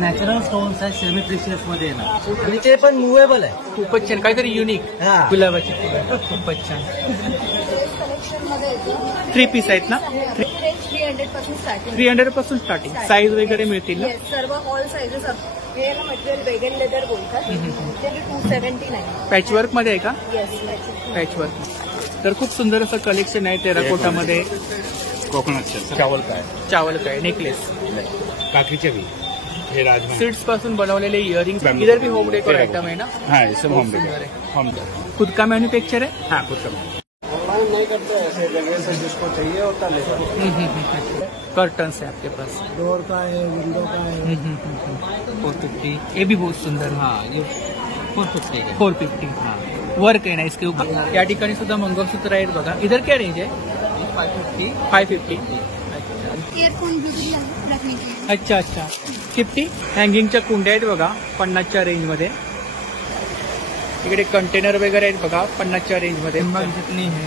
Natural stones आहे, semi precious मध्ये येणार आणि ते पण मुव्हेबल आहे. खूपच छान, काहीतरी युनिक. गुलाबाची फुलं खूपच छान. 3 पीस आहेत ना? 300 पासून स्टार्टिंग. साईज वगैरे मिळतील ना? सर्व ऑल साईजेस. हे मटेरियल वेगन लेदर बोलतात. 279. पॅचवर्क मध्ये आहे का? Yes, patchwork. तर खूप सुंदर असं कलेक्शन आहे टेराकोटामध्ये. कोकोनट चावल काय नेकलेस, काकीचे भी हे राजमा सीड्स पासून बनवलेले इयरिंग. इधर भी होम डेकोर आइटम है ना? हाँ ये सब होम सुंदर है. होम खुद का मैन्युफैक्चर है? हाँ खुद का नहीं करते, ऐसे जगह से जिसको चाहिए होता ले सकते. कर्टन्स है आपके पास. डोर का है, विंडो का है. 450. ये भी बहुत सुंदर. हाँ, ये 450 है. 450. हाँ, वर्क आहे ना इसके ऊपर. या ठिकाणी सुद्धा मंगळसूत्र आहेत बघा. इधर क्या रेंज है? 550. इयरफोन भी रखने के लिए. अच्छा अच्छा. 50. हँगिंगच्या कुंड्या आहेत बघा 50च्या रेंजमध्ये. इकडे कंटेनर वगैरे आहेत बघा 50च्या रेंजमध्ये. जितनी है.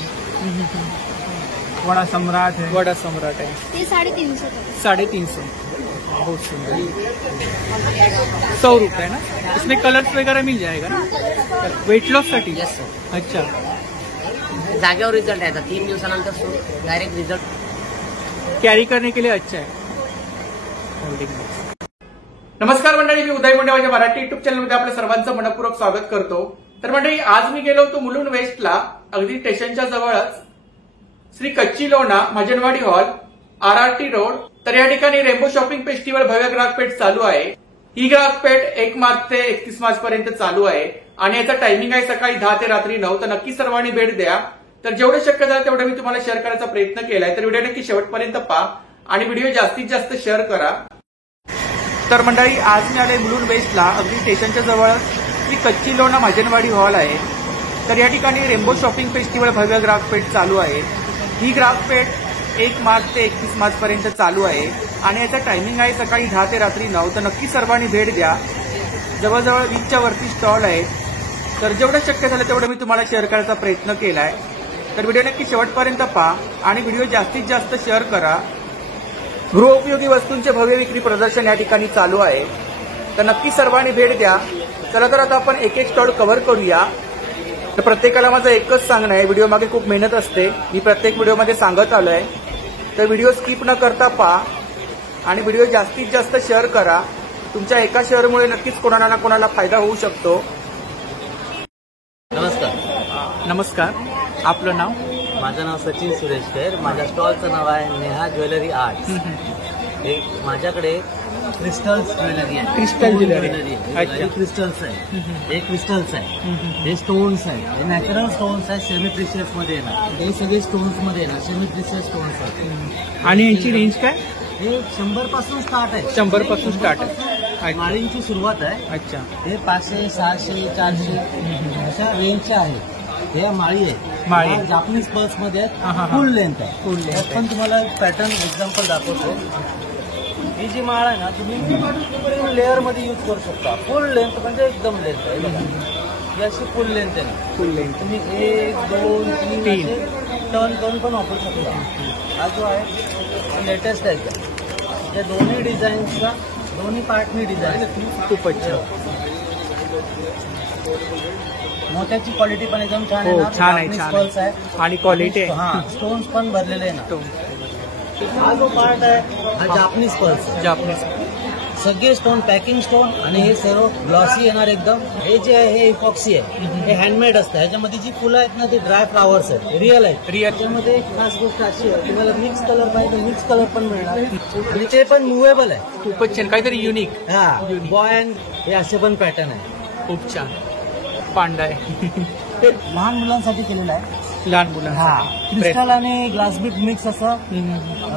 वड़ा सम्राट है. वड़ा सम्राट है. ये 350. 350. बहुत सुंदर. 100 रुपये ना. इसमें कलर्स वगैरह मिल जाएगा ना? वेट लॉस साठी. अच्छा. जागेवर रिझल्ट आहे. 3 दिवसानंतर डायरेक्ट रिझल्ट कॅरी करने के लिए अच्छा है. नमस्कार मंडळी, मी उदय मुंडे माझ्या मराठी युट्यूब चॅनलमध्ये आपल्या सर्वांचं मनपूर्वक स्वागत करतो. तर मंडळी, आज मी गेलो होतो मुलुंड वेस्टला, अगदी स्टेशनच्या जवळच श्री कच्ची लोणा मजनवाडी हॉल, RRT रोड. तर या ठिकाणी रेनबो शॉपिंग फेस्टिवल भव्य ग्राहकपेठ चालू आहे. ही ग्राहकपेठ 1 मार्च ते 31 मार्च पर्यंत चालू आहे आणि याचा टायमिंग आहे सकाळी 10 ते रात्री 9. तर नक्की सर्वांनी भेट द्या. तर जेवढं शक्य झालं तेवढं मी तुम्हाला शेअर करायचा प्रयत्न केलाय. तर व्हिडिओ नक्की शेवटपर्यंत पहा आणि व्हिडिओ जास्तीत जास्त शेअर करा. तर मंडळी, आज मी आलोय मुलुंड वेस्टला, अगदी स्टेशनच्या जवळ श्री कच्ची लोणा मजनवाडी हॉल आहे. तर या ठिकाणी रेनबो शॉपिंग फेस्टिवल भव्य ग्राहकपेठ चालू आहे. ही ग्राहकपेठ 1 मार्च ते 31 मार्च पर्यंत चालू आहे आणि याचा टायमिंग आहे सकाळी 10 ते रात्री 9. तर नक्की सर्वांनी भेट द्या. जवळजवळ 20च्या वरती स्टॉल आहेत. तर जेवढं शक्य झालं तेवढं मी तुम्हाला शेअर करायचा प्रयत्न केलाय. तर व्हिडिओ नक्की शेवटपर्यंत पहा आणि व्हिडिओ जास्तीत जास्त शेअर करा. गृहोपयोगी वस्तूंचे भव्य विक्री प्रदर्शन या ठिकाणी चालू आहे. तर नक्की सर्वांनी भेट द्या. चला तर आता आपण एक स्टॉल कव्हर करूया. तर प्रत्येकाला माझं एकच सांगणं आहे, व्हिडिओ मागे खूप मेहनत असते. मी प्रत्येक व्हिडिओमध्ये सांगत आलोय. तर व्हिडिओ स्किप न करता पहा आणि व्हिडिओ जास्तीत जास्त शेअर करा. तुमच्या एका शेअरमुळे नक्कीच कोणाला ना कोणाला फायदा होऊ शकतो. नमस्कार. आपलं नाव? माझं नाव सचिन सुरेश खेर. माझ्या स्टॉलचं नाव आहे नेहा ज्वेलरी आर्ट्स. माझ्याकडे क्रिस्टल्स ज्वेलरी आहे. Crystal jewellery. हे क्रिस्टल्स आहे, हे क्रिस्टल्स आहे, हे स्टोन्स आहे, हे नॅचरल स्टोन्स आहे, सेमी प्रिशियस मध्ये येणार. हे सगळे स्टोन्स मध्ये येणार, सेमी प्रिशियस स्टोन्स आहेत. आणि यांची रेंज काय? हे 100 पासून स्टार्ट आहे. 100 पासून स्टार्ट आहे. माळींची सुरुवात आहे. अच्छा. हे 500, 600, 400 अशा रेंजच्या आहेत. हे माळी आहे. माळी जापनीज पर्स मध्ये फुल लेंथ आहे. फुल लेंथ पण तुम्हाला पॅटर्न एक्झाम्पल दाखवतो. ही जी माळ आहे ना, तुम्ही फुल लेअर मध्ये यूज करू शकता. फुल लेंथ म्हणजे एकदम लेंथ आहे बघा. ही अशी फुल लेंथ आहे ना. फुल लेंथ तुम्ही 1, 2, 3 टर्न करून पण वापरू शकता. हा जो आहे लेटेस्ट आहे. या दोन्ही डिझाईन्सचा दोन्ही पार्टनी डिझाईन खूपच मोत्याची क्वालिटी पण एकदम छान हो, आहे. छान आहे, छान आहे. आणि क्वालिटी आहे. हा, स्टोन्स पण भरलेले आहे ना. हा जो पार्ट आहे हा जापनीज पर्स. जापनीज सगळे स्टोन पॅकिंग स्टोन आणि हे सर्व ग्लॉसी येणार एकदम. हे जे आहे हे इपॉक्सी आहे. हे हँडमेड असतं. ह्याच्यामध्ये जी फुलं आहेत ना ते ड्राय फ्लावर्स आहेत, रिअल आहेत. त्याच्यामध्ये एक खास गोष्ट अशी आहे, तुम्हाला मिक्स कलर पाहिजे मिक्स कलर पण मिळणार आणि ते पण मुव्हेबल आहे. खूपच छान, काहीतरी युनिक. हा, बॉय अँड हे असे पण पॅटर्न आहे. खूप छान. पांडा आहे. ते लहान मुलांसाठी केलेलं आहे. लहान मुलं. हा, क्रिस्टल आणि ग्लास बीट मिक्स असं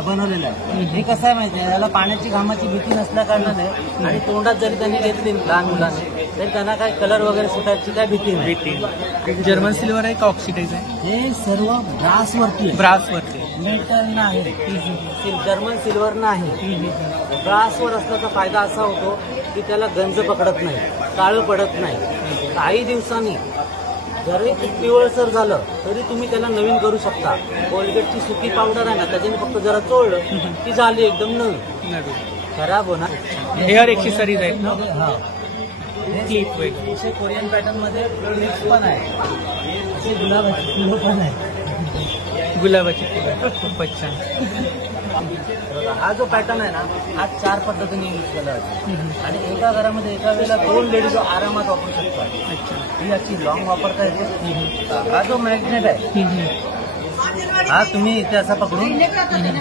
बनवलेलं आहे. हे कसं आहे माहिती आहे, याला पाण्याची घामाची भीती नसल्या कारणाने आणि तोंडात जरी त्यांनी घेतली लहान मुलांनी तरी त्यांना काय कलर वगैरे सुटायची काय भीती नाही. जर्मन सिल्वर आहे का ऑक्सिडाइज आहे? हे सर्व ब्रासवरती आहे. ब्रासवरती. मेटल नाही, जर्मन सिल्वर नाही. ब्रासवर असल्याचा फायदा असा होतो की त्याला गंज पकडत नाही, काळं पडत नाही. काही दिवसांनी जरी पिवळसर झालं तरी तुम्ही त्याला नवीन करू शकता. कोलगेटची सुकी पावडर आहे ना, त्याच्याने फक्त जरा चोळलं की झाली एकदम नवीन. खराब होणार. हेअर एक्सेसरीज आहेत ना? हा, क्लिप वगैरे. असे कोरियन पॅटर्न मध्ये क्लिप्स पण आहे, असे गुलाबाची फुलं पण आहे. गुलाबाची फुलं खूपच छान. हा जो पॅटर्न आहे ना, हा 4 पद्धतीने यूज केला जातो आणि एका घरामध्ये एका वेळेला 2 लेडीज आरामात वापरू शकतात. अच्छा. ही अशी लॉंग वापरता येते. हा जो मॅग्नेट आहे, हा तुम्ही इथे असा पकडून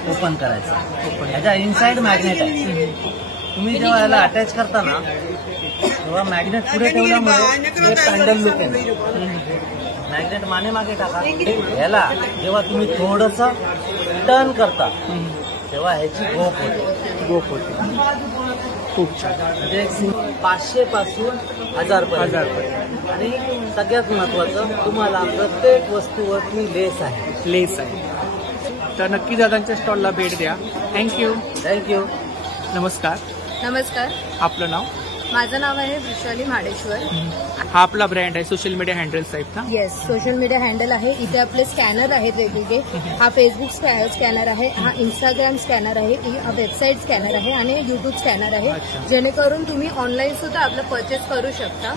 ओपन करायचा. ह्याच्या इनसाइड मॅग्नेट आहे. तुम्ही जेव्हा याला अटॅच करता ना, तेव्हा मॅग्नेट पुढे ठेवल्यामुळे पॅन्डल लुक आहे. मॅग्नेट माने मागे टाका. याला जेव्हा तुम्ही थोडस टर्न करता तेव्हा ह्याची गोप होते. खूप छान. म्हणजे 500 पासून 1000 पर्यंत. आणि सगळ्यात महत्वाचं, तुम्हाला प्रत्येक वस्तूवरती लेस आहे. लेस आहे. तर नक्की दादांच्या स्टॉलला भेट द्या. थँक्यू. थँक्यू. नमस्कार. नमस्कार, आपलं नाव? माझं नाव आहे वृषाली माडेश्वर. हा आपला ब्रँड आहे, सोशल मीडिया हँडल्स आहेत ना? येस, सोशल मीडिया हँडल आहे. इथे आपले स्कॅनर आहेत वेगवेगळे. हा फेसबुक स्कॅनर आहे, हा इंस्टाग्राम स्कॅनर आहे, हा वेबसाईट स्कॅनर आहे आणि युट्यूब स्कॅनर आहे. जेणेकरून तुम्ही ऑनलाईन सुद्धा आपलं परचेस करू शकता.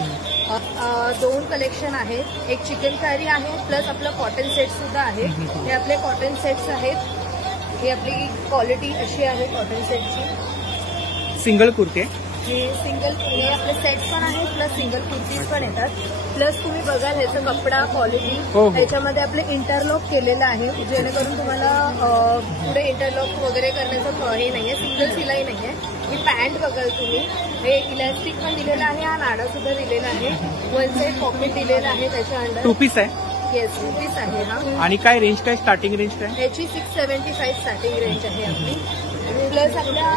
2 कलेक्शन आहेत. एक चिकन करी आहे प्लस आपलं कॉटन सेट सुद्धा आहे. हे आपले कॉटन सेट्स आहेत. ही आपली क्वालिटी अशी आहे कॉटन सेटची. सिंगल कुर्ती आहे. हे सिंगल, हे आपले सेट्स पण आहेत प्लस सिंगल कुर्तीज पण येतात. प्लस तुम्ही बघाल ह्याचा कपडा क्वालिटी, हो. ह्याच्यामध्ये आपले इंटरलॉक केलेलं आहे. जेणेकरून तुम्हाला पुढे इंटरलॉक वगैरे करण्याचं हे नाहीये. सिंगल सिलाई नाहीये. ही पॅन्ट बघाल तुम्ही, हे इलास्टिक पण दिलेलं आहे. हा नाडा सुद्धा दिलेला आहे. 1 साइड पॉकेट दिलेलं आहे त्याच्या अंडर. 2 पीस आहे. येस, 2 पीस आहे हा. आणि काय रेंज काय, स्टार्टिंग रेंज काय? ह्याची 675 स्टार्टिंग रेंज आहे आपली. प्लस आपल्या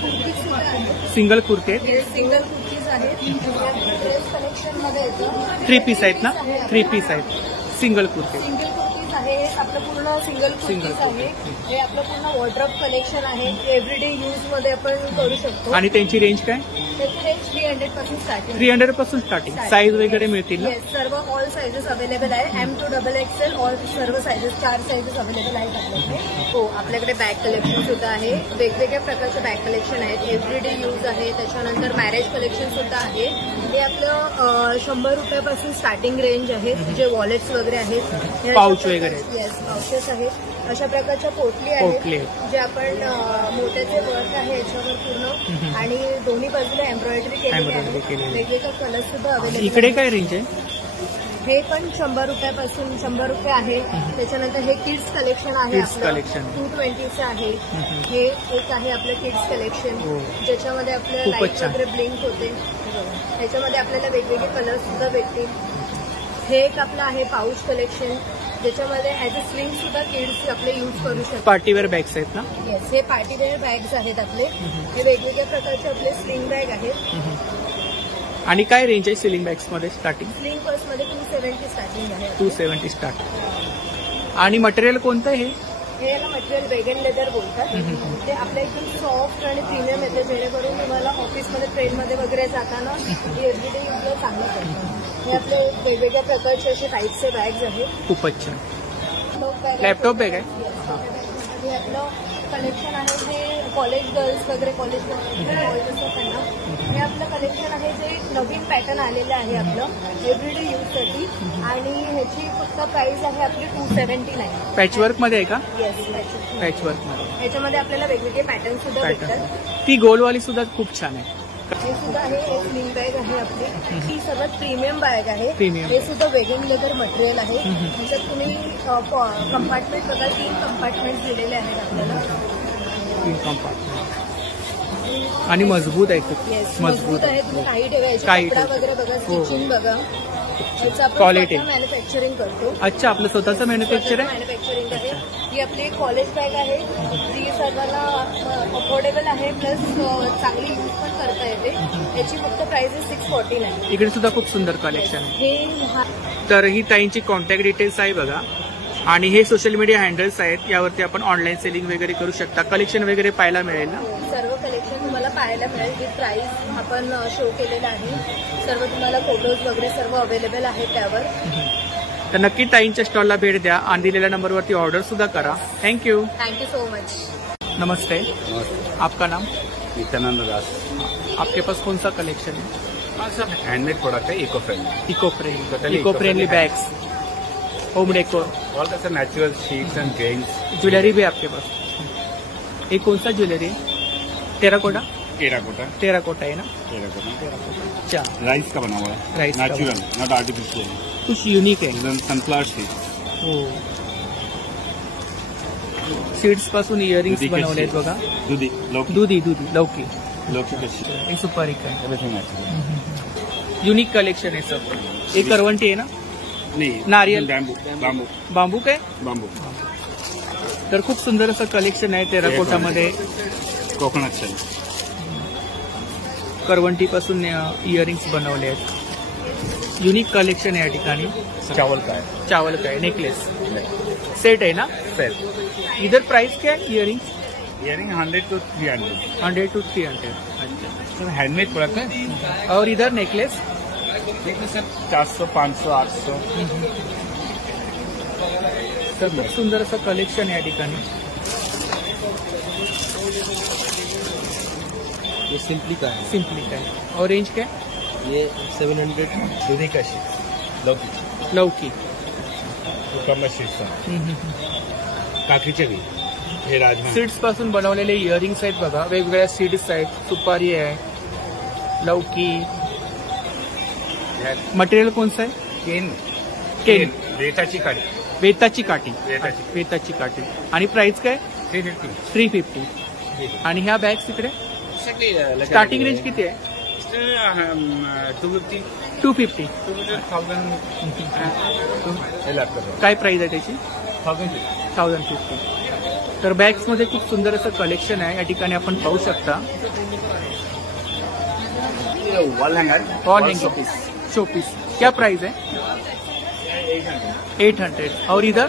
कुर्तीज सुद्धा आहेत. सिंगल कुर्ती आहेत. हे सिंगल कुर्तीज आहेत. ड्रेस कलेक्शन मध्ये येतं. 3 पीस आहेत ना? 3 पीस आहेत. सिंगल कुर्ती. सिंगल कुर्तीज आहे. आपलं पूर्ण सिंगल कुर्तीज आहे. हे आपलं पूर्ण वॉर्डरोब कलेक्शन आहे. एव्हरीडे यूज मध्ये आपण करू शकतो. आणि त्यांची रेंज काय? त्याची रेंज 300 पासून स्टार्टिंग. 300 पासून स्टार्टिंग. साईज वगैरे मिळतील ना? येस, सर्व ऑल साइजेस अवेलेबल आहे. M to XXL ऑल सर्व साइजेस, 4 साइजेस अवेलेबल आहेत आपल्याकडे. हो, आपल्याकडे बॅग कलेक्शन सुद्धा आहे. वेगवेगळ्या प्रकारचे बॅग कलेक्शन आहेत. एव्हरीडे यूज आहे. त्याच्यानंतर मॅरेज कलेक्शन सुद्धा आहे. हे आपलं 100 रुपयापासून स्टार्टिंग रेंज आहे. जे वॉलेट्स वगैरे आहेत, पाऊच वगैरे आहेत. येस, पाउचेस आहेत. अशा प्रकारच्या पोटली पोटली आहेत, जे आपण मोत्याचे वर्क आहे याच्यावर पूर्ण आणि दोन्ही बाजूला एम्ब्रॉयडरी केलेली आहे. वेगवेगळे कलर सुद्धा अवेलेबल. इकडे काय रेंज आहे? हे पण 100 रुपयापासून 100 रुपये आहे. त्याच्यानंतर हे किड्स कलेक्शन आहे. Kids collection. 220चं आहे. हे एक आहे आपलं किड्स कलेक्शन, ज्याच्यामध्ये आपलं खूपच लाईट छान. वगैरे ब्लिंक होते. त्याच्यामध्ये आपल्याला वेगवेगळे कलर सुद्धा भेटतील. हे एक आपलं आहे पाऊच कलेक्शन, ज्याच्यामध्ये ऍज अ स्लिंग सुद्धा किड्स आपले यूज करू शकतात. पार्टीवेअर बॅग्स आहेत ना? येस, हे पार्टीवेअर बॅग्स आहेत आपले. हे वेगवेगळ्या प्रकारचे आपले स्लिंग बॅग आहेत. आणि काय रेंज आहे सिलिंग बॅग्स मध्ये स्टार्टिंग? स्लिंग पर्समध्ये 270 स्टार्टिंग आहे. 270 स्टार्ट. आणि मटेरियल कोणतं आहे हे याला मटेरियल वेगन लेदर बोलतात. ते आपल्या एकदम सॉफ्ट आणि प्रीमियम येते, जेणेकरून तुम्हाला ऑफिसमध्ये ट्रेनमध्ये वगैरे जाताना एव्हरीडे यूजला चांगलं पडतं. हे आपले वेगवेगळ्या प्रकारचे असे टाईपचे बॅग्स आहेत. खूपच छान. लॅपटॉप बॅग आहे. हे आपलं कलेक्शन आहे जे कॉलेज गर्ल्स वगैरे, कॉलेज असतात त्यांना. हे आपलं कलेक्शन आहे जे नवीन पॅटर्न आलेलं आहे आपलं एव्हरीडे यूजसाठी. आणि ह्याची फक्त प्राइस आहे आपली 279. पॅचवर्क मध्ये आहे का? येस, पॅचवर्क मध्ये. ह्याच्यामध्ये आपल्याला वेगवेगळे पॅटर्न सुद्धा भेटतात. ती गोलवाली सुद्धा खूप छान आहे. हे सुद्धा आहे. एक स्लिंग बॅग आहे आपली. ही सर्वात प्रीमियम बॅग आहे. Premium. हे सुद्धा वेगन लेदर मटेरियल आहे. त्याच्यात तुम्ही कंपार्टमेंट बघा, 3 कंपार्टमेंट दिलेले आहेत आपल्याला. 3 कंपार्टमेंट. आणि मजबूत आहे खूप. येस, मजबूत आहे. तुम्ही काही ठेवायचे. काही कपडा ठेवू. वगैरे बघा, स्टिचिंग बघा. याचं आपण Quality. मॅन्युफॅक्चरिंग करतो. अच्छा, आपलं स्वतःचं मॅन्युफॅक्चर आहे. मॅन्युफॅक्चरिंग आहे. ही आपली कॉलेज बॅग आहे, जी सर्वांना अफोर्डेबल आहे, प्लस चांगली यूज पण करता येते. याची फक्त प्राइस आहे 649. इकडे सुद्धा खूप सुंदर कलेक्शन आहे. हे तर ही ताईंची कॉन्टॅक्ट डिटेल्स आहे बघा. आणि हे सोशल मीडिया हँडल्स आहेत, यावरती आपण ऑनलाईन सेलिंग वगैरे करू शकता. कलेक्शन वगैरे पाहायला मिळेल ना? सर्व कलेक्शन तुम्हाला पाहायला मिळेल. विथ प्राइस आपण शो केलेलं आहे. सर्व तुम्हाला फोटोज वगैरे सर्व अवेलेबल आहेत त्यावर. तर नक्की ताईंच्या स्टॉलला भेट द्या आणि दिलेल्या नंबरवरती ऑर्डर सुद्धा करा. थँक्यू. Thank you so much. नमस्ते. आपका नाम? नित्यानंद दास। आपके पास कौन सा कलेक्शन है? सब हैंडमेड प्रोडक्ट है, eco friendly. Eco friendly bags, home decor, all का natural sheets and grains. Jewellery भी आपके पास। ये कौन सा ज्वेलरी है? टेराकोटा टेराकोटा है ना? अच्छा, राइस का बना हुआ है, राइस का नेचुरल, नॉट आर्टिफिशियल। कुछ यूनिक है। एकदम सनफ्लावर सीड। सीड्स पासून इयरिंग्स बनवले आहेत बघा. दुधी लौकी लौकी कशी एक सुपारी काय एवरीथिंग नॅचरल. युनिक कलेक्शन आहे सब. एक करवंटी आहे ना? नाही, नारियल. बांबू बांबू काय? बांबू. तर खूप सुंदर असं कलेक्शन आहे टेराकोटामध्ये. Coconut shell. करवंटी पासून इयरिंग्स बनवले आहेत. युनिक कलेक्शन आहे या ठिकाणी. चावल काय नेकलेस सेट आहे ना? सेट. इधर प्राइस क्या है earrings? Earring 100 to 300. 100 to 300. Sir handmade product है. और इधर नेकलेस सर 400, 500, 800. तर खूप सुंदर असं कलेक्शन आहे या ठिकाणी. ये सिंपली का है, सिंपली काय और रेंज काय? ये 700 दुधी कशी लौकी. काकडीचे बी हे राजमा. सीड्स पासून बनवलेले इयरिंग्स आहेत बघा. वेगवेगळ्या सीड्स आहेत. सुपारी आहे, लौकी. मटेरियल कोणतं आहे? केन. बेताची काडी. वेताची काठी. वेताची. वेताची काठी. आणि प्राइस काय? 350. आणि ह्या बॅग्स तिकडे स्टार्टिंग रेंज किती आहे? 250. 250. 2,000. काय प्राइस आहे त्याची? 1050. तर बॅग्स मध्ये खूप सुंदर असं कलेक्शन आहे या ठिकाणी आपण पाहू शकता. वॉल हँगर. शोपीस. क्या प्राइस है? 800. और इधर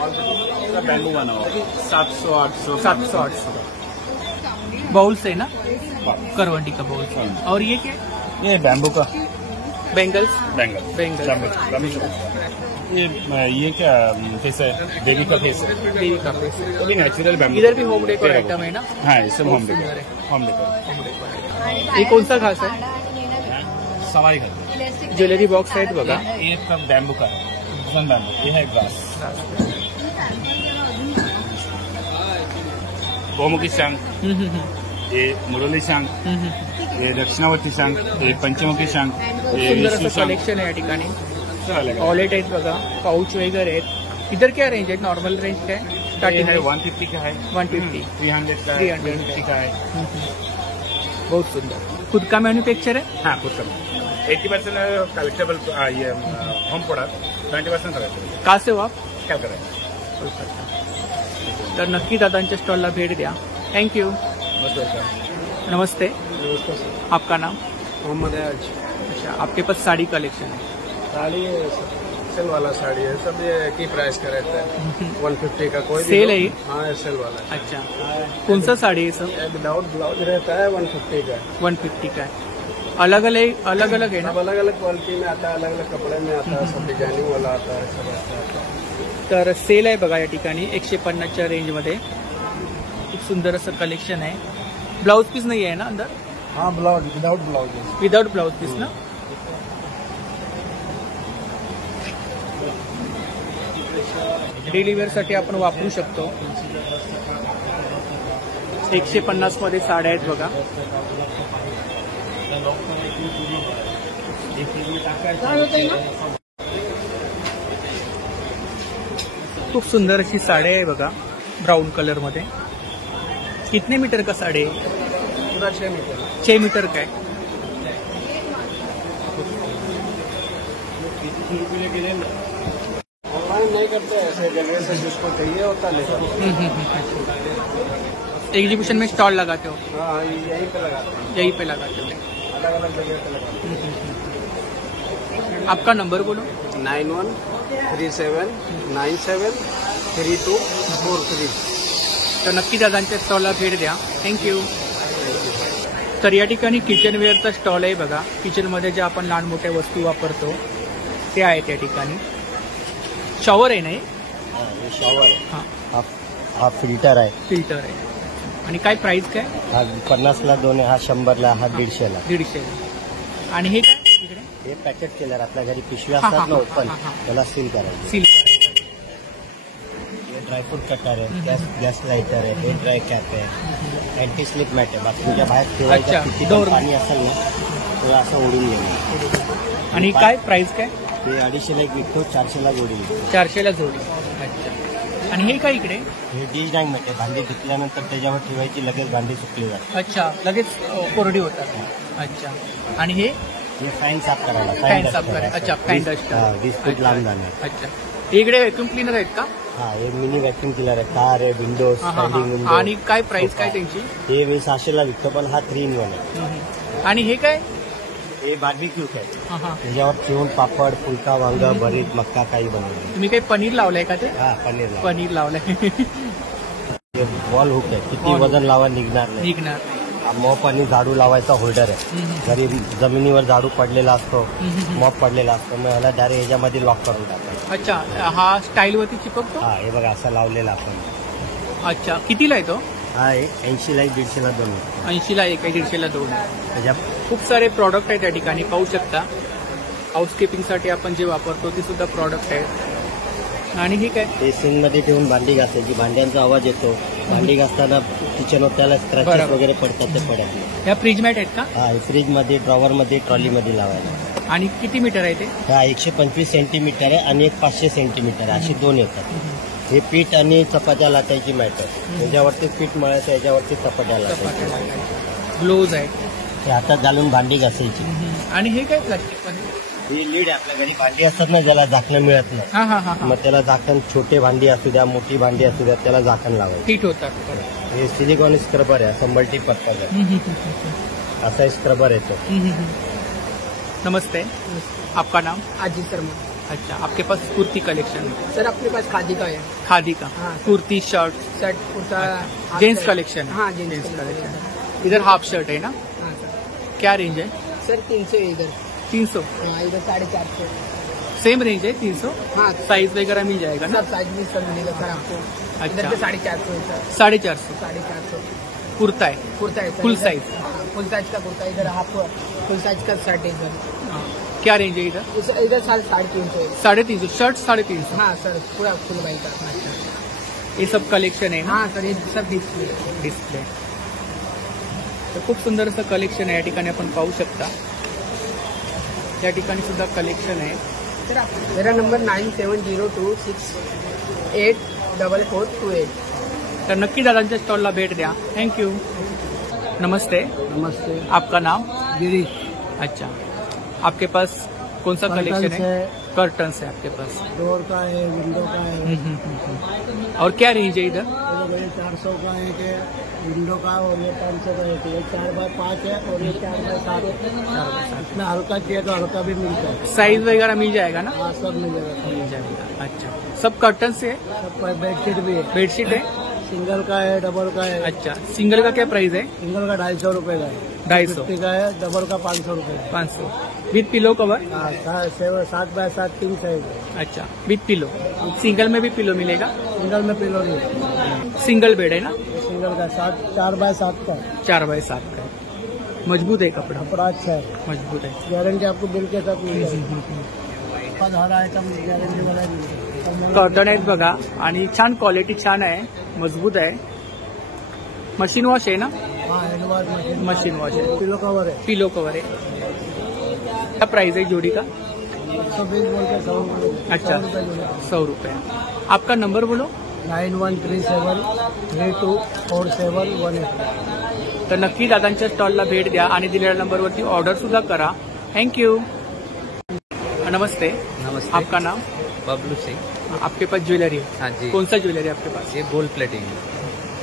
बैम्बू बना हुआ 700, 800. 700, 800. बाउल्स है ना? करवंटी का बाउल. और ये क्या? ये बैम्बू का बेंगल्स. बैंगल. ये क्या फेस है? बेबी का फेस है. देवी का फेस. तो भी नेचुरल बैम्बू. इधर भी होम डेकोर आइटम है ना? हाँ, ये सब होम डेकोर. ये कौन सा घास है? सवारी का ज्वेलरी बॉक्स आहेत बघा. ये सब बैम्बू का है. बैम्बू. ये है ग्रास. गोमुखी शांग. ये मुरली शांग. ये दक्षिणावर्ती शांग. ये पंचमुखी शांग. ये सुंदर विष्णू असं शांग. कलेक्शन आहे या ठिकाणी. सब अलग है. वॉलेट आहेत बघा. पाऊच वगैरे आहेत. इधर क्या रेंज है? नॉर्मल रेंज क्या है? ये स्टार्टिंग है 150 का है. 150. 300 का है. 300 का है. बहुत सुंदर. खुद का मैन्युफैक्चर है? हाँ, कुछ कम. 80% कलेक्टेबल ये होम प्रोडक्ट. 20% कलेक्टेबल. कहाँ से हो आप? क्या करें? तर नक्की दादांच्या स्टॉलला भेट द्या. थँक्यू. नमस्ते. आपका नाम? मोहम्मद आज अच्छा, आपके पास साड़ी कलेक्शन है. साड़ी है, सेल वाला साड़ी है, सब ये एक ही प्राइस का रहता है. 150 का कोई भी सेल लो. है ये? हाँ, ये सेल वाला है. अच्छा, कौन सा साड़ी है सब? विदाउट ब्लाउज रहता है 150 का. 150 का है. अलग अलग है ना? सब अलग अलग क्वालिटी में आता है, अलग अलग कपड़े में आता है, सब डिजाइनिंग वाला आता है, सब आता है. तर सेल आहे बघा या ठिकाणी 150च्या रेंजमध्ये. खूप सुंदर असं कलेक्शन आहे. ब्लाउज पीस नाही आहे ना अंदर? हाँ, blouse without blouse. Without blouse piece ना? डेली वेअर साठी आपण वापरू शकतो. 150 मध्ये साड्या आहेत बघा. खूप सुंदर अशी साडी आहे बघा ब्राउन कलर मध्ये. कितने मीटर का साड़ी है? पूरा 6 मीटर. 6 मीटर का है. ऑनलाइन नहीं करते, ऐसे जगह से जिसको चाहिए होता लेता. एग्जीबिशन में स्टॉल लगाते हो? हाँ, यहीं पे लगाते हैं. यहीं पे लगाते हो. अलग अलग जगह पे लगाते हैं. आपका नंबर बोलो. 9137973243. तर नक्की दादांच्या स्टॉलला भेट द्या. थँक्यू. तर या ठिकाणी किचनवेअरचा स्टॉल आहे बघा. किचनमध्ये ज्या आपण लहान मोठ्या वस्तू वापरतो ते आहेत या ठिकाणी. शॉवर आहे ना हे? शॉवर है, हां, हाफ फिल्टर है. फिल्टर आहे. आणि काय प्राइस काय? हा 50ला 2 आहे, हा 100ला, हा 150ला. 150. आणि हे काय इकडे? हे पॅकेट केलर आपल्या घरी पिशव्या हा, असतात ना हा, ओपन, हा, हा. त्याला सील करायचं. सील. हे ड्रायफ्रूट कटर आहे, गॅस लायटर आहे, हे ड्राय कॅप आहे, अँटी स्लिप मॅट आहे. बाथरूमच्या बाहेर ठेवायचं, अच्छा, किती door. पण पाणी असेल ना तर असं ओढून घेणार. आणि काय प्राइस काय? हे 250ला एक विकतो, 400ला गोडी विकतो. 400ला जोडी. अच्छा. आणि हे काय इकडे? हे डिश डाईंग मॅट आहे, भांडी धुतल्यानंतर त्याच्यावर ठेवायची, लगेच भांडी सुकली जातात. अच्छा, लगेच कोरडी होतात. अच्छा. आणि हे हे फॅन साफ करायला, फॅन साफ करायला. अच्छा, फॅन डस्टर. 20 फूट लांब झाले. अच्छा. इकडे व्हॅक्युम क्लीनर आहेत का? हा, हे मिनी व्हॅक्यूम क्लिनर आहे, कार आहे, विंडोज, हा, हा, स्टँडिंग हा. विंडो. आणि काय प्राइस काय त्यांची? हे मी 600ला विकतो, पण हा 3 in 1 आहे. आणि हे काय? हे बार्बिक्यू आहे, हा, हा. त्याच्यावर चिवून पापड, फुलका, वांग, भरीत, मक्का काही बनवलं. तुम्ही काही पनीर लावलंय का ते? हा, पनीर लावा. पनीर लावलंय. हे वॉल हुक आहे, किती Wall वजन लावा निघणार नाही. निघणार. हा मॉप आणि झाडू लावायचा होल्डर आहे. जरी जमिनीवर झाडू पडलेला असतो, मॉप पडलेला असतो, मग ह्याला डायरेक्ट ह्याच्यामध्ये लॉक करून टाकायचं. अच्छा, हा स्टाईल वरती चिपकतो. हा, हे बघा असं लावलेला आपण. अच्छा, कितीला आहे तो? हा, एक 80ला 150ला 2 आहे. 80ला 1 आहे, 150ला 2 आहे. त्याच्या खूप सारे प्रॉडक्ट आहेत त्या ठिकाणी, पाहू शकता. हाऊसकीपिंगसाठी आपण जे वापरतो ते सुद्धा प्रॉडक्ट आहेत. आणि हे काय? ते सिंकमध्ये ठेवून भांडी घासायची, भांड्यांचा आवाज येतो. भांडी घासताना किचनवर त्याला स्क्रॅचेस बरोबर. वगैरे पडतात, ते पडत नाही. ह्या फ्रीज मॅट आहेत का? हा, फ्रीजमध्ये, ड्रॉवरमध्ये, ट्रॉलीमध्ये लावायला. आणि किती मीटर आहे ते? हा 125 सेंटीमीटर आहे आणि एक 500 सेंटीमीटर आहे, अशी 2 येतात. हे पीठ आणि चपात्या लाटायची मॅट आहे, त्याच्यावरती पीठ मळायचं, याच्यावरती चपात्या लाटायची. ग्लोव्ज आहे. हे हातात घालून भांडी घासायची. आणि हे काय प्लास्टिक मध्ये? ही लीड आहे, आपल्या घरी भांडी असतात ना ज्याला झाकणं मिळत नाही, हा, हा, हा, मग त्याला झाकण, छोटे भांडी असू द्या, मोठी भांडी असू द्या, त्याला झाकण लावायचं. फिट होतात. हे सिलिकॉन स्क्रबर आहे, असं मल्टीपर्पज आहे, असा स्क्रबर येतो. नमस्ते, आपका नाम? अजीत शर्मा. अच्छा, आपके पास कुर्ती कलेक्शन है? सर अपने पास खादी का है, खादी का? हाँ। Kurti, shirt, shirt kurta, gents collection? हाँ जेंट्स जेंट्स कलेक्शन. कलेक्शन. इधर हाफ शर्ट है ना? हाँ सर. क्या रेंज है? सर 300 इधर. 300. हाँ इधर 450. सेम रेंज है 300. हाँ साइज वगैरह मिल जाएगा ना? सब साइज में सब मिलेगा सर आपको. अच्छा. इधर पे 450 है सर. 450. 450 कुर्ता है? कुर्ता है सर. Full इधर- size. हाँ, फुल साइज का कुर्ता. इधर हाफ फुल साइज का शर्ट है सर. हाँ. क्या रेंज है इधर? इधर 350 है. 350. शर्ट 350. हाँ सर पूरा फुल भाई का. ये सब कलेक्शन है ना? हाँ सर ये सब डिस्प्ले. डिस्प्ले. तर खूप सुंदर असं कलेक्शन आहे, या ठिकाणी आपण पाहू शकता. या ठिकाणी सुद्धा कलेक्शन आहे. सर मेरा नंबर 9702684428. तर नक्की दादांच्या स्टॉलला भेट द्या. थँक्यू. नमस्ते, नमस्ते. आपका नाम? गिरीश. अच्छा, आपके पास कौन सा कलेक्शन है? कर्टन्स है आपके पास. डोर का है, विंडो का है. और क्या रेंज है इधर? 400 का है, विंडो का, और ये 500 का है. ये 4x5 है और ये 4x7 है. इतना हल्का चाहिए तो हल्का भी मिलता है. साइज वगैरह मिल जाएगा ना? हाँ सब मिलेगा. मिल जाएगा. अच्छा, सब कर्टन से है? सब बेडशीट भी है, बेडशीट है? सिंगल का है, डबल का है. अच्छा, सिंगल का क्या प्राइस है? सिंगल का 250 रुपए का है, 250. 50 का है, डबल का 500 रुपए का है. 500 विथ पिलो कवर? हाँ, 7x7 3 साइज. अच्छा, विथ पिलो. सिंगल में भी पिलो मिलेगा? सिंगल में पिलो नहीं, सिंगल बेड है ना? सिंगल का 4x7 का है. 4x7 का. मजबूत है कपड़ा? कपड़ा अच्छा है, मजबूत है. गारंटी आपको बिल के साथ मिल जाएगी. हर आइटम गारंटी वाला है. कर्टन आहेत बघा, आणि छान क्वालिटी छान आहे, मजबूत आहे. मशीन वॉश आहे ना? हाँ, एडवांस मशीन. मशीन वॉश है. पिलो कवर है. पिलो कवर है. क्या प्राइस है जोड़ी का? 120 बोल के 100 रुपए. अच्छा. 100 रुपये. आपका नंबर बोलो. 9137324718. तर नक्की दादांच्या स्टॉलला भेट द्या आणि दिलेल्या नंबरवरती ऑर्डर सुद्धा करा. थँक्यू. नमस्ते, नमस्ते. आपका नाम? बबलू सिंह. आपके पास ज्वेलरी है? हाँ जी. कौन सा ज्वेलरी है आपके पास? ये गोल्ड प्लेटिंग है,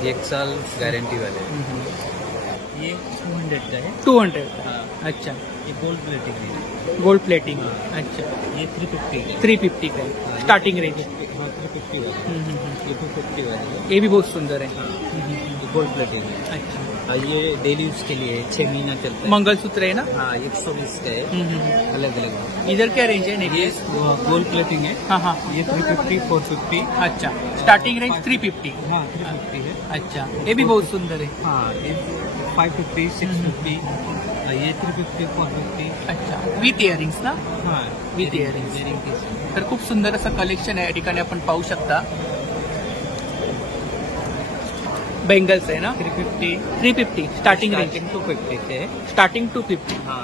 1 साल गारंटी वाले. ये 200 का है. 200 का. अच्छा, ये गोल्ड प्लेटिंग है. Gold plating. अच्छा, ये 350 का. 350 का है स्टार्टिंग रेंज. हाँ 350 का. ये 250 वाली है. ये भी बहुत सुंदर है. ये गोल्ड प्लेटिंग है. अच्छा, ये डेली यूज के लिए 6 महीना चलता है। मंगलसूत्र है ना? हाँ 120 का है, अलग अलग। इधर क्या रेंज है ये नेकलेस? गोल्ड प्लेटिंग है, हाँ हाँ। ये 350, 450। अच्छा, स्टार्टिंग रेंज 350। हाँ 350 है। अच्छा, ये भी बहुत सुंदर है। हाँ ये 550, 650, ये 350, 450। अच्छा, विथ इयरिंग्स ना? हाँ With earrings. इयरिंग। तर खूप सुंदर असं कलेक्शन आहे या ठिकाणी आपण पाहू शकता. बेंगल्स आहे ना? 350 स्टार्टिंग रेंज. 250 से है। स्टार्टिंग 250. हाँ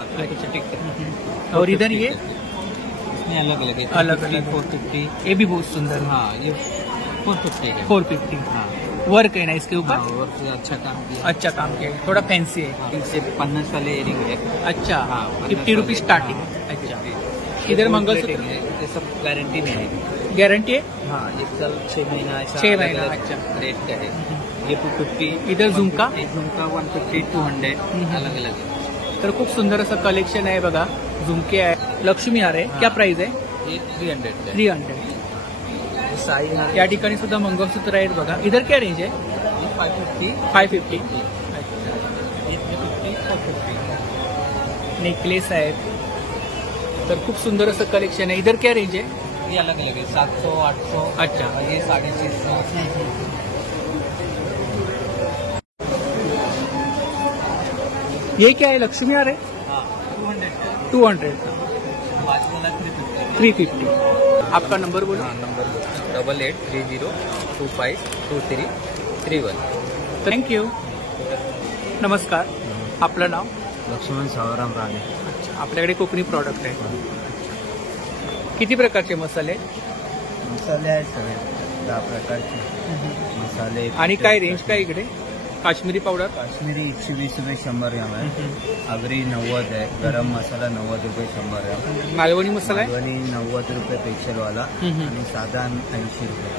और इधर ये इसमें अलग अलग है, अलग अलग 450। ये भी बहुत सुंदर है. हाँ ये 450 है। 450. हाँ वर्क है ना इसके ऊपर? हाँ, वर्क से अच्छा काम किया। अच्छा काम किया है, थोड़ा फैंसी है. हाँ, इससे 50 वाले इयरिंग है। अच्छा, हाँ 50 रुपीज स्टार्टिंग. अच्छा, इधर मंगलसूत्र है, ये सब गारंटी में है। गारंटी है? हाँ ये सब 6 महीना ऐसा 6 अलग महीना, अलग अच्छा. रेट का है। ये 250। इधर झुमका? झुमका 150, 200 अलग अलग है। तर खूप सुंदर असं कलेक्शन आहे बघा. झुमके आहे, लक्ष्मी हार आहे. क्या प्राइस आहे? ये 300 का है। 300. साई हार या ठिकाणी सुद्धा मंगळसूत्र आहेत बघा. इधर क्या रेंज आहे? ये 550। 550. ये 350, 450। नेकलेस आहेत. तर खूप सुंदर असं कलेक्शन आहे. इधर क्या रेंज आहे? ये अलग अलग है, 700, 800। अच्छा. और ये 650। ये क्या है? लक्ष्मी हार है? हाँ 200 200 का. बाजू वाला 350। 350. आपका नंबर बोलो. हाँ नंबर 8830252331। थँक्यू. नमस्कार, आपलं नाव? लक्ष्मण सावराम राणे. अच्छा, आपल्याकडे कोकणी प्रॉडक्ट आहे. किती प्रकारचे मसाले आहेत? मसाले आहेत सगळे 10 प्रकारचे मसाले. आणि काय रेंज काय इकडे? काश्मीरी पावडर काश्मीरी 120 रुपये 100 ग्राम आहे. आगरी 90 आहे. गरम मसाला 90 रुपये 100 ग्राम. मालवणी मसाला आहे? मालवणी 90 रुपये पेशलवाला आणि साधा 80 रुपये.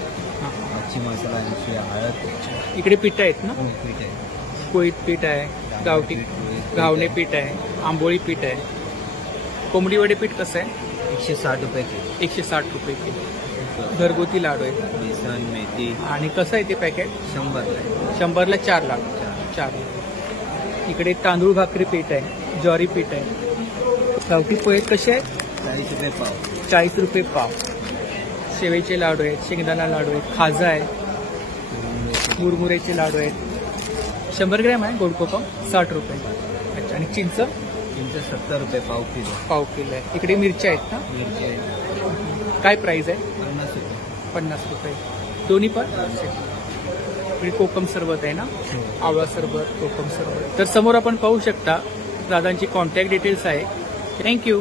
मच्छी मसाला 80. हळद इकडे पीठ आहेत ना? पीठ आहे. कोळीत पीठ आहे, गावठी घावणे पीठ आहे, आंबोळी पीठ आहे. कोंबडी वडे पीठ कसं आहे? 160 रुपये किलो. 160 रुपये किलो. घरगुती लाडू आहेत. बेसन मेथी आणि कसं आहे ते पॅकेट? 100 आहे. 100ला 4 लाडू. 4. इकडे तांदूळ भाकरी पीठ आहे, ज्वारी पीठ आहे. गावठी पोहे कसे आहेत? 40 रुपये पाव. 40 रुपये पाव. शेवेचे लाडू आहेत, शेंगदाणा लाडू आहेत, खाजा आहे, मुरमुरेचे लाडू आहेत. 100 ग्रॅम आहे गोडकोपा 60 रुपये. अच्छा, आणि चिंच? चिंच 70 रुपये पाव किलो. पाव किलो आहे. इकडे मिरच्या आहेत ना? मिरची आहे काय प्राइस आहे? 50 रुपये. 50 रुपये. दोन्ही पण? इकडे कोकम सरबत आहे ना? आवळा सरबत, कोकम सरबत. तर समोर आपण पाहू शकता दादांची कॉन्टॅक्ट डिटेल्स आहे. थँक्यू.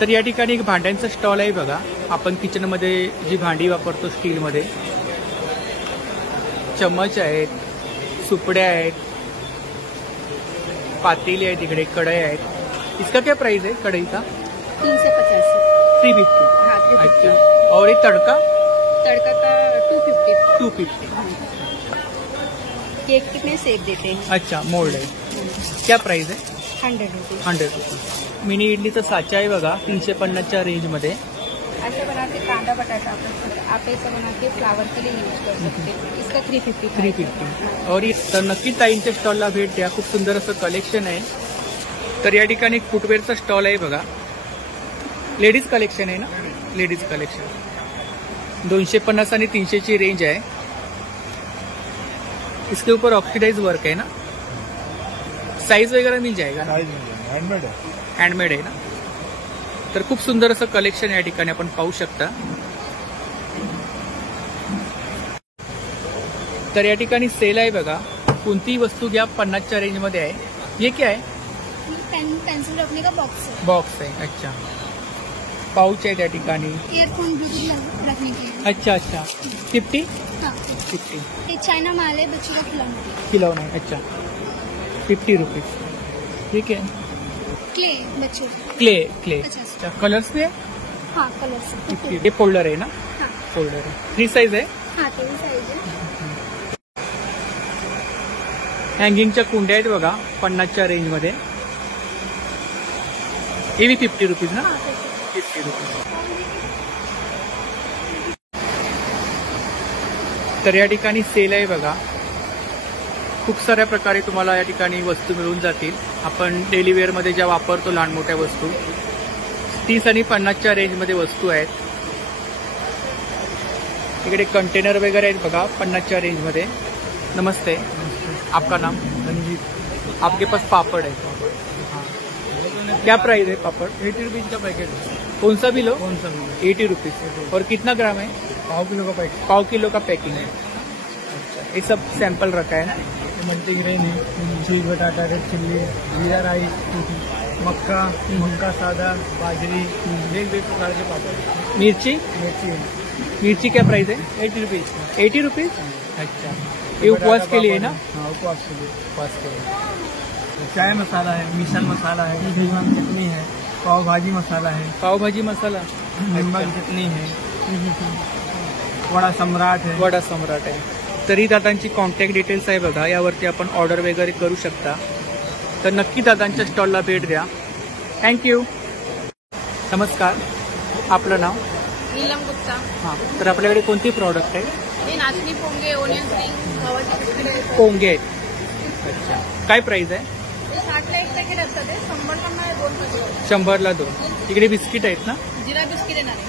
तर या ठिकाणी एक भांड्यांचा स्टॉल आहे बघा. आपण किचनमध्ये जी भांडी वापरतो स्टीलमध्ये, चम्मच आहेत, सुपड्या आहेत, पातेली आहेत, इकडे कढई आहेत. इसका क्या प्राइस है कढ़ाई का? 350। 350. हाँ 350। अच्छा, और ये तड़का? तड़का का 250। 250. केक कितने सेक देते हैं? अच्छा, मोल्ड है. क्या प्राइस है? 100 रुपीज। 100 रुपीज. मिनी इडलीचा साचा आहे बघा 350च्या रेंजमध्ये. ऐसा बना के कांदा बटाटा आप ऐसा बना के फ्लावर के लिए यूज कर सकते हैं। इसका 350। 350. और तर नक्की ताईंच्या स्टॉलला भेट द्या. खूप सुंदर असं कलेक्शन आहे. तर या ठिकाणी एक फुटवेअरचा स्टॉल आहे बघा. लेडीज कलेक्शन आहे ना? लेडीज कलेक्शन 250 आणि 300 ची रेंज आहे. इसके ऊपर ऑक्सीडाइज वर्क है ना? साइज वगैरह मिल जाएगा ना? हँडमेड आहे ना? तर खूप सुंदर असं कलेक्शन या ठिकाणी आपण पाहू शकता. तर या ठिकाणी सेल आहे बघा. कोणतीही वस्तू घ्या 50च्या रेंजमध्ये आहे. ये क्या है? पेंसिल रखने का बॉक्स है। बॉक्स आहे. अच्छा, पाउच आहे त्या ठिकाणी. ईयरफोन ब्लूटूथ रखने के लिए। अच्छा अच्छा. 50. हाँ 50 ये चाइना माल है, बच्चों का खिलौना है। खिलौना है. अच्छा, 50 रुपीज. ठीक है. क्ले बच्चों का। Clay clay. अच्छा। अच्छा, कलर्स में? हाँ कलर से। 50. ये फोल्डर आहे ना? हाँ फोल्डर आहे. 3 साइज आहे. हाँ 3 साइज है। हँगिंगच्या कुंड्या आहेत बघा 50च्या रेंजमध्ये. हे बी 50 रुपीज ना? 50 रुपीज. तर या ठिकाणी सेल आहे बघा. खूप साऱ्या प्रकारे तुम्हाला या ठिकाणी वस्तू मिळून जातील. आपण डेली वेअरमध्ये ज्या वापरतो लहान मोठ्या वस्तू 30 आणि 50च्या रेंजमध्ये वस्तू आहेत. इकडे कंटेनर वगैरे आहेत बघा 50च्या रेंजमध्ये. नमस्ते, आपका नाम? रंजीत. आपके पास पापड़ है? क्या प्राइस है पापड़? 80 रुपीज का पैकेट. कौन सा भी लो? कौन सा भी 80 रुपीज. और कितना ग्राम है? पाव किलो का पैकेट. पाव किलो का पैकिंग है. ये सब सैंपल रखा है ना. मल्टीग्रेन है, चीज बटाटा, रेड चिल्ली, जीरा राइस, मक्का, मक्का सादा, बाजरी, एक प्रकार के पापड़. मिर्ची? मिर्ची क्या प्राइस है? 80 रुपीज. 80 रुपीज. अच्छा, ये उपवास के लिए है ना? हाँ, उपवास के लिए. चाय मसाला है, मिशन मसाला है, शेजवान चटनी है, पाव भाजी मसाला है, पाव भाजी मसाला, निम्बा की चटनी है, वड़ा सम्राट है. वडा सम्राट आहे. तरी दादांची कॉन्टॅक्ट डिटेल्स आहे बघा, यावरती आपण ऑर्डर वगैरे करू शकता. तर नक्की दादांच्या स्टॉलला भेट द्या. थँक्यू. नमस्कार, आपलं नाव? नीलम गुप्ता. हां, तर आपल्याकडे कोणते प्रॉडक्ट आहे? हे नाचणी पोंगे, ओनियन रिंग, गव्हाची बिस्किट. पोंगे आहेत. अच्छा, काय प्राइस आहे? 60ला एक पॅकेट असतं ते, 100ला मला 2 पॅकेट. 100ला 2. इकडे बिस्किट आहेत ना? जिरा बिस्किट येणार आहे.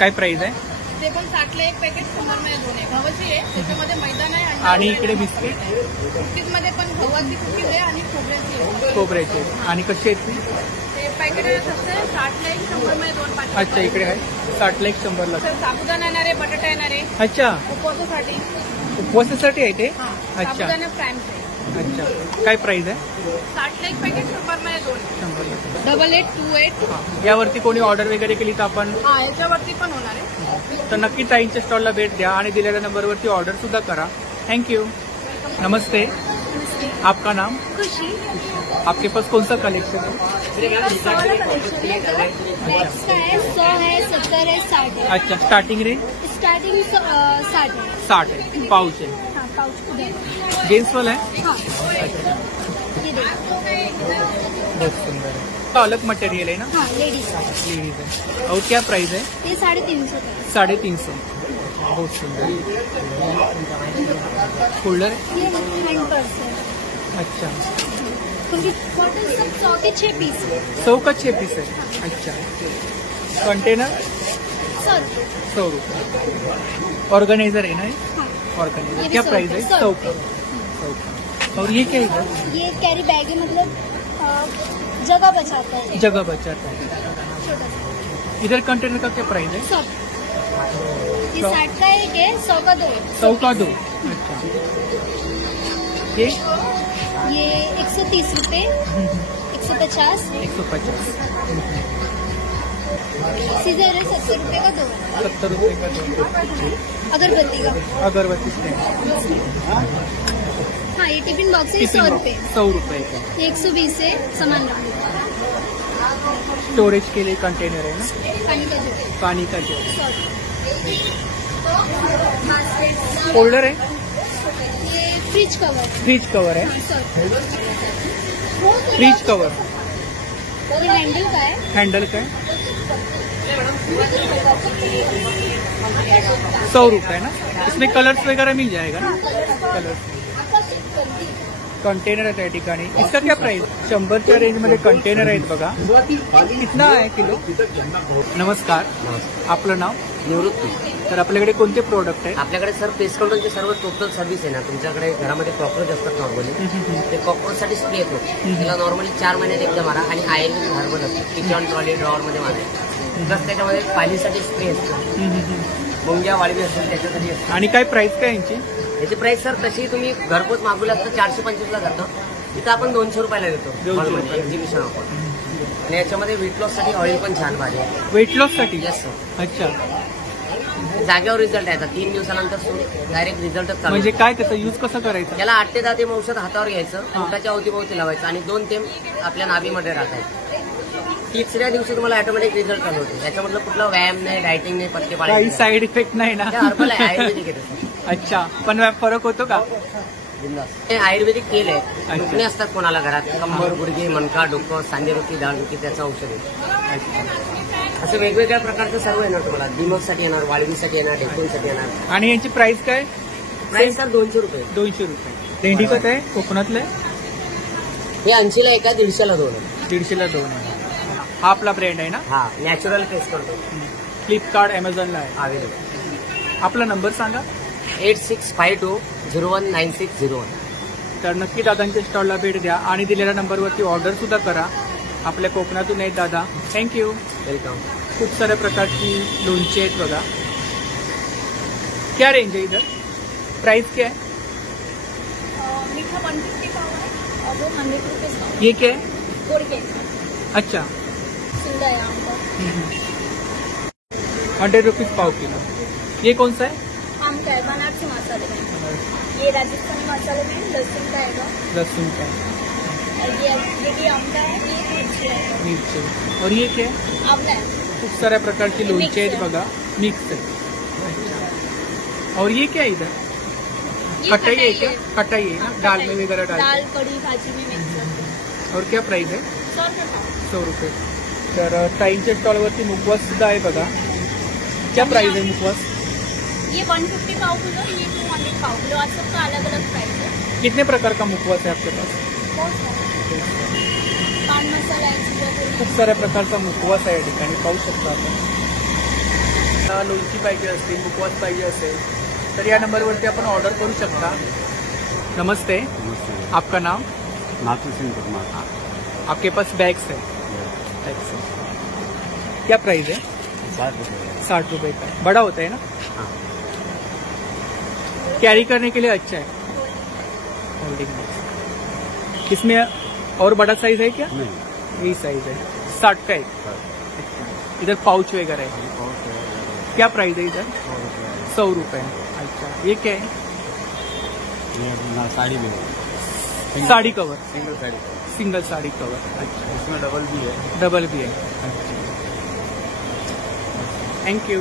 काय प्राइस आहे? ते पण 60ला एक पॅकेट, 100मध्ये 2 आहे. गव्हाची आहे, त्याच्यामध्ये मैदान आहे. आणि इकडे बिस्किट? बिस्किटमध्ये पण गव्हाची कुकीज आहे आणि खोबऱ्याची आहे. खोबऱ्याचे. आणि कशी आहेत ती? ते पॅकेट असतं 60ला एक, 100मध्ये 2 पॅकेट. अच्छा, इकडे आहे 60ला 1, 100ला. तर साबुदाणा येणार आहे, बटाटा येणार आहे. अच्छा, उपवासासाठी. उपवासासाठी आहे ते? हां, अच्छा साबुदाणा फ्रँच आहे. अच्छा, काय प्राइस आहे? 60ला एक पॅकेट, 100मध्ये 2. 100ला. 8828. यावरती कोणी ऑर्डर वगैरे केली तर आपण हा, याच्यावरती पण होणार आहे. तर नक्की ताईंच्या स्टॉलला भेट द्या आणि दिलेल्या नंबरवरती ऑर्डर सुद्धा करा. थँक्यू. नमस्ते, आपका नाम? खुशी. आपके पास कौन सा कलेक्शन है? मैक्स का है, 100 है, 70 है, 60 है. अच्छा, स्टार्टिंग रेंज स्टार्टिंग 60 है. 60 है. पाउच है, हाँ, पाउच को दे. जेंट्स वाला है. हाँ, ये देखो. बहुत सुंदर है. तो अलग मटेरियल है ना? हाँ, लेडीज. लेडीज है. और क्या प्राइस है? ये 350 का है. 350. बहुत सुंदर. फोल्डर है. ये हैंड पर्स है. अच्छा, क्योंकि कॉटन सब 100 के 6 पीस है. 100 का 6 पीस है. अच्छा, कंटेनर 100. 100 रुपये. ऑर्गेनाइजर है ना ये? हाँ, ऑर्गेनाइजर. ये भी क्या 100 प्राइस है? रुपये. 100 का. 100 का. और ये क्या है? ये कैरी बैग है, मतलब जगह बचाता है. जगह बचाता है. छोटा सा. इधर कंटेनर का क्या प्राइस है? 100. ये 60 का एक है, 100 का 2 है. 100 का 2. अच्छा, ये ये 130 रुपए, 150. 150. सीजर है 70 रुपए का 2. 70 रुपये का 2. अगरबत्ती का. अगरबत्ती स्टैंड. हाँ, ये टिफिन बॉक्स है, 100 रुपए. 100 रुपये का. ये 120 है. सामान लाना. स्टोरेज के लिए कंटेनर है ना? पानी का जग. पानी का जग. 100 रुपए. फोल्डर है. ये फ्रिज कवर. फ्रिज कवर है. 100 रुपए. Fridge cover. ये हैंडल का है. हैंडल का है. 100 रुपये ना? इसमें कलर्स वगैरह मिल जाएगा ना? कलर्स. कंटेनर आहे त्या ठिकाणी. इसका क्या प्राइस? 100च्या रेंजमध्ये कंटेनर आहेत बघा. कितना आहे किलो? नमस्कार, आपलं नाव? निवृत्ती. तर आपल्याकडे कोणते प्रोडक्ट आहे? आपल्याकडे सर पेस्ट कंट्रोलची सर्व टोटल सर्व्हिस आहे ना. तुमच्याकडे घरामध्ये कॉक्रोच असतात नॉर्मली, ते कॉक्रोचसाठी स्प्रे येतो. त्याला नॉर्मली 4 महिन्यात एकदा मारा आणि आयुर्वेदिक हर्बल असतो. किचन ट्रॉली ड्रॉवरमध्ये मारायचं. प्लस त्याच्यामध्ये पाणीसाठी स्प्रे असतो. मुंग्या वाळवी असतील त्याच्यासाठी असतो. आणि काय प्राइस काय यांची? याची प्राइस सर तशी तुम्ही घरपोच मागवला तर 425ला जातं. इथं आपण 200 रुपयाला देतो. 200 रुपये. Exhibition offer. आणि याच्यामध्ये वेट लॉस साठी ऑइल पण छान भारी आहे. वेट लॉस साठी? Yes sir. अच्छा, जागेवर रिझल्ट आहे. 3 दिवसानंतर डायरेक्ट रिझल्टच चालू. म्हणजे काय त्याचा यूज कसं करायचं? याला 8 ते 10 थेंब औषध हातावर घ्यायचं, पोटाच्या अवतीभोवती लावायचं आणि 2 थेंब आपल्या नाभीमध्ये टाकायचं. 3ऱ्या दिवशी तुम्हाला ऑटोमॅटिक रिझल्ट चालू होतो. याच्यामधलं कुठला व्यायाम नाही, डायटिंग नाही, पत्ते काही पाळायचे साईड इफेक्ट नाही ना? हर्बल आहे, आयुर्वेदिक आहे. अच्छा, पण फरक होतो का? हे आयुर्वेदिक तेल आहे. दुखणे असतात कोणाला घरात, कंबर, गुडघे, मणका, डोकं, सांधेदुखी, दाढदुखी, त्याचं औषध आहे. असं वेगवेगळ्या प्रकारचं सर्व येणार तुम्हाला. दिमकसाठी येणार, वाळवीसाठी येणार, डेकोनसाठी येणार. आणि यांची प्राइस काय? प्राइस सर 200 रुपये. 200 रुपये. भेंडी कत आहे कोकणातलं आहे? हे 80ला एका 150ला 2 आहे. 150ला 2 आहे. हा आपला ब्रँड आहे ना? हा नॅचरल पेस्ट कंट्रोल फ्लिपकार्ट अमेझॉनला आहे. अवेलेबल. आपला नंबर सांगा. 8652019601. तर नक्की दादांच्या स्टॉलला भेट द्या आणि दिलेल्या नंबरवरती ऑर्डर सुद्धा करा. आपल्या कोकणातून आहेत दादा. थँक्यू. वेलकम. खूप साऱ्या प्रकारची लोणची आहेत बघा. क्या रेंज है इधर? प्राइस क्या है? मीठा 150 पाव है और वो 100 रुपीज पाव. ये क्या है? 4 के अच्छा, सिंगा है आम का. 100 रुपीज पाव किलो. ये कौन सा है? आम का है बनारसी मसाले में. ये राजस्थानी मसाले में लहसुन का है. लहसुन का और ये भी आम का है. ये मिर्ची है. मिरची. और ये क्या है? आंवला है. खूप साऱ्या प्रकारची लोणची आहेत बघा. मिक्स आहे. और ये क्या है इधर? ये खटाई है क्या? खटाई है ना? हाँ, दाल खटाई. में वगैरह डाल दाल कड़ी भाजी में मिक्स करते हैं. और क्या प्राइस है? 100 रुपये पाव. 100 रुपये. तर ताईंच्या स्टॉलवरती मुखवास सुद्धा आहे बघा. क्या प्राइस है मुखवास? ये 150 पाव किलो. ये 200 पाव किलो. आज सबका अलग अलग प्राइस है. कितने प्रकार का मुखवास है आपके पास? बहुत सारा. पान मसाला है. खूप साऱ्या प्रकारचा मुखवास आहे या ठिकाणी पाहू शकता आपण. लोणची पाहिजे असतील, मुखवास पाहिजे असेल तर या नंबरवरती आपण ऑर्डर करू शकता. नमस्ते. आपका नाम? नाथू सिंह कुमार. आपके पास बैग्स है? बैग्स है. क्या प्राइस है? 60 रुपए का. बड़ा होता है ना? कैरी करने के लिए अच्छा है. Holding box. इसमें और बड़ा साइज है क्या? यही साइज है. 60 का एक. इधर पाउच वगैरह है. क्या प्राइस है इधर? 100 रुपए. अच्छा, ये क्या है? साड़ी में sari cover. Single sari single sari cover. अच्छा, इसमें डबल भी है. डबल भी है. Thank you.